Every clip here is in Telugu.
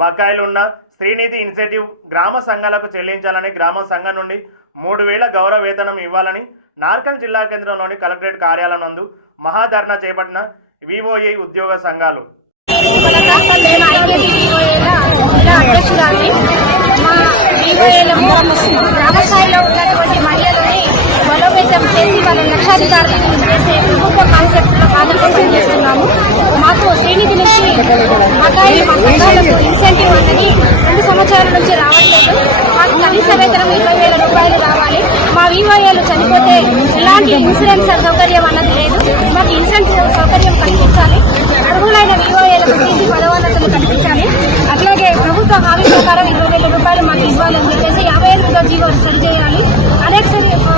బకాయిలున్న శ్రీనిధి ఇనిషియేటివ్ గ్రామ సంఘాలకు చెల్లించాలని గ్రామ సంఘం నుండి మూడు వేల గౌరవ వేతనం ఇవ్వాలని నార్కల్ జిల్లా కేంద్రంలోని కలెక్టరేట్ కార్యాలయం నందు మహాధర్నా చేపట్టిన వివోఏ ఉద్యోగ సంఘాలు. మా గ్రామ స్థాయిలో ఉన్నటువంటి మహిళలని బలోపేతం చేసి వాళ్ళ లక్షాధికారులను చేసే ప్రభుత్వ కాన్సెప్ట్లో చేస్తున్నాము మాకు శ్రీనిధి నుంచి బకాయి మా సంఘాలకు సంవత్సరాల నుంచి రావట్లేదు. మాకు కనీస వేతనం ఇరవై వేల రూపాయలు రావాలి. మా వివోఏలు చనిపోతే ఇలాంటి ఇన్సూరెన్స్ సౌకర్యం అన్నది లేదు. మాకు ఇన్సూరెన్స్ సౌకర్యం కల్పించాలి. అర్హులైన వివోఏలకు తీసి పదోన్నతులు కల్పించాలి. అట్లాగే ప్రభుత్వ హామీ ప్రకారం ఇరవై వేల రూపాయలు మాకు ఇవ్వాలని చెప్పేసి యాభై ఎనిమిదో జీవో సరి చేయాలి అనేక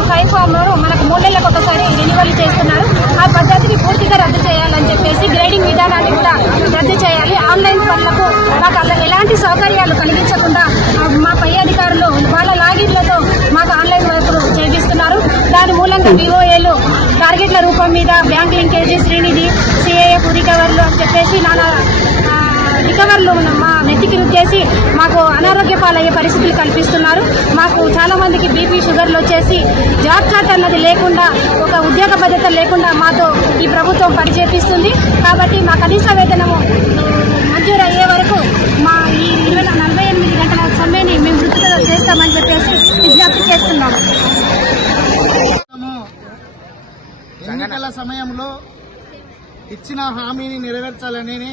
ఫైవ్ ఫామ్ మనకు మూడు నెలలకు ఒకసారి రెన్యువల్ చేస్తున్నారు ఆ పద్ధతిని పూర్తిగా రద్దు చేయాలని చెప్పేసి గ్రేడింగ్ విధానాన్ని కూడా రద్దు చేయాలి ఆన్లైన్ పనులకు మాకు అలా ఎలాంటి సౌకర్యాలు కలిగించకుండా ఆ, మా పై అధికారులు వాళ్ళ లాగిన్లతో మాకు ఆన్లైన్ వర్కులు చేపిస్తున్నారు దాని టార్గెట్ల రూపం మీద బ్యాంక్ లింకేజీ శ్రీనిధి సిఏఎఫ్ రికవర్లు అని చెప్పేసి నానా రికవర్లు మా నెత్తికి రుద్దేసి మాకు అనారోగ్య పాలయ్యే పరిస్థితులు కల్పిస్తున్నారు. మాకు చాలా మందికి బీపీ షుగర్లు వచ్చేసి జాబ్ కార్డ్ అన్నది లేకుండా ఒక ఉద్యోగ భద్రత లేకుండా మాతో ఈ ప్రభుత్వం పనిచేపిస్తుంది. కాబట్టి మా కనీస వేతనము మంజూరు అయ్యే వరకు మా ఈ ఇరవై నలభై ఎనిమిది గంటల సమ్మెని మేము వృత్తిగా చేస్తామని చెప్పేసి విజ్ఞప్తి చేస్తున్నాము మనము ఎన్నికల ఎన్నికల్లో ఇచ్చిన హామీని నెరవేర్చాలని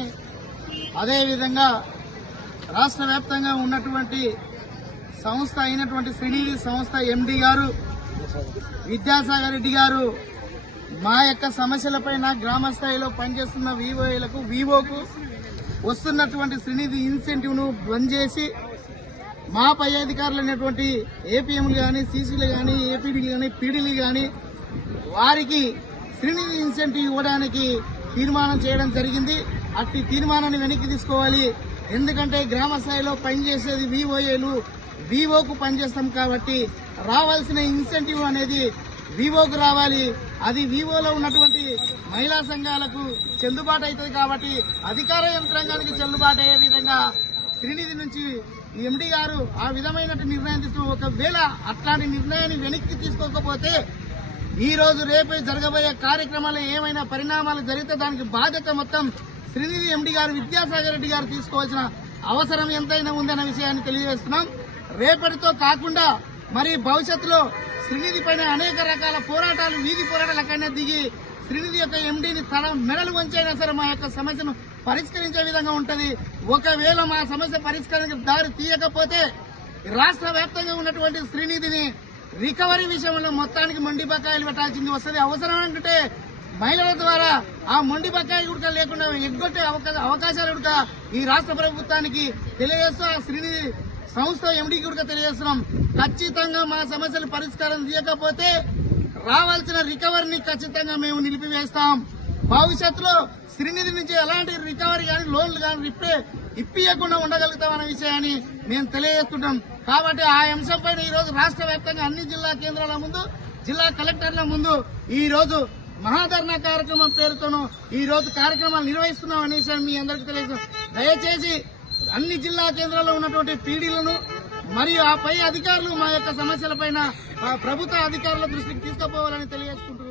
అదేవిధంగా రాష్ట్ర వ్యాప్తంగా ఉన్నటువంటి సంస్థ అయినటువంటి శ్రీనిధి సంస్థ ఎండి గారు విద్యాసాగర్ రెడ్డి గారు మా యొక్క సమస్యలపైన గ్రామ స్థాయిలో పనిచేస్తున్న వివోలకు వివోకు వస్తున్నటువంటి శ్రీనిధి ఇన్సెంటివ్ను బంద్ చేసి మా పై అధికారులు అయినటువంటి ఏపీఎంలు కానీ సీసీలు కానీ ఏపీడీలు కానీ పీడీలు కానీ వారికి స్క్రీనింగ్ ఇన్సెంటివ్ ఇవ్వడానికి తీర్మానం చేయడం జరిగింది. అట్టి తీర్మానాన్ని వెనక్కి తీసుకోవాలి. ఎందుకంటే గ్రామ స్థాయిలో పనిచేసేది వివోఏలు. వివోకు పనిచేస్తాం కాబట్టి రావాల్సిన ఇన్సెంటివ్ అనేది వివోకు రావాలి. అది వివోలో ఉన్నటువంటి మహిళా సంఘాలకు చెల్లుబాటు అవుతుంది కాబట్టి అధికార యంత్రాంగానికి చెల్లుబాటు అయ్యే విధంగా శ్రీనిధి నుంచి ఎండి గారు ఆ విధమైన నిర్ణయం తీసుకుని ఒకవేళ అట్లాంటి నిర్ణయాన్ని వెనక్కి తీసుకోకపోతే ఈ రోజు రేపు జరగబోయే కార్యక్రమాలు ఏమైనా పరిణామాలు జరిగితే దానికి బాధ్యత మొత్తం శ్రీనిధి ఎండి గారు విద్యాసాగర్ రెడ్డి గారు తీసుకోవాల్సిన అవసరం ఎంతైనా ఉందన్న విషయాన్ని తెలియజేస్తున్నాం. రేపటితో కాకుండా మరి భవిష్యత్తులో శ్రీనిధి పైన అనేక రకాల పోరాటాలు వీధి పోరాటాలకైనా దిగి శ్రీనిధి యొక్క ఎండిని తన మెడలు వంచైనా సరే మా యొక్క సమస్యను పరిష్కరించే విధంగా ఉంటుంది. ఒకవేళ మా సమస్య పరిష్కరించ దారి తీయకపోతే రాష్ట్ర వ్యాప్తంగా ఉన్నటువంటి శ్రీనిధిని రికవరీ విషయంలో మొత్తానికి మొండి బకాయిలు పెట్టాల్సింది వస్తుంది. అవసరం అనుకుంటే మహిళల ద్వారా ఆ మొండి బకాయి కూడా లేకుండా ఎగ్గొట్టే అవకా- అవకాశాలు కూడా ఈ రాష్ట్ర ప్రభుత్వానికి తెలియజేస్తూ ఆ శ్రీనిధి సంస్థ ఎండి కూడా తెలియజేస్తున్నాం. ఖచ్చితంగా మా సమస్యలు పరిష్కారం చేయకపోతే రావాల్సిన రికవరీని ఖచ్చితంగా మేము నిలిపివేస్తాం. భవిష్యత్తులో శ్రీనిధి నుంచి ఎలాంటి రికవరీ కానీ లోన్లు కానీ రిప్పే ఇప్పియకుండా ఉండగలుగుతామనే విషయాన్ని మేము తెలియజేస్తున్నాం కాబట్టి ఆ అంశం పైన ఈరోజు రాష్ట్ర వ్యాప్తంగా అన్ని జిల్లా కేంద్రాల ముందు జిల్లా కలెక్టర్ల ముందు ఈరోజు రోజు మహాధరణ కార్యక్రమం పేరుతోనూ ఈ రోజు కార్యక్రమాలు నిర్వహిస్తున్నాం అనే విషయాన్ని మీ అందరికీ తెలియదు దయచేసి అన్ని జిల్లా కేంద్రాల్లో ఉన్నటువంటి పీడీలను మరియు ఆ పై అధికారులు మా యొక్క సమస్యలపైన ఆ ప్రభుత్వ అధికారుల దృష్టికి తీసుకుపోవాలని తెలియజేసుకుంటున్నాం.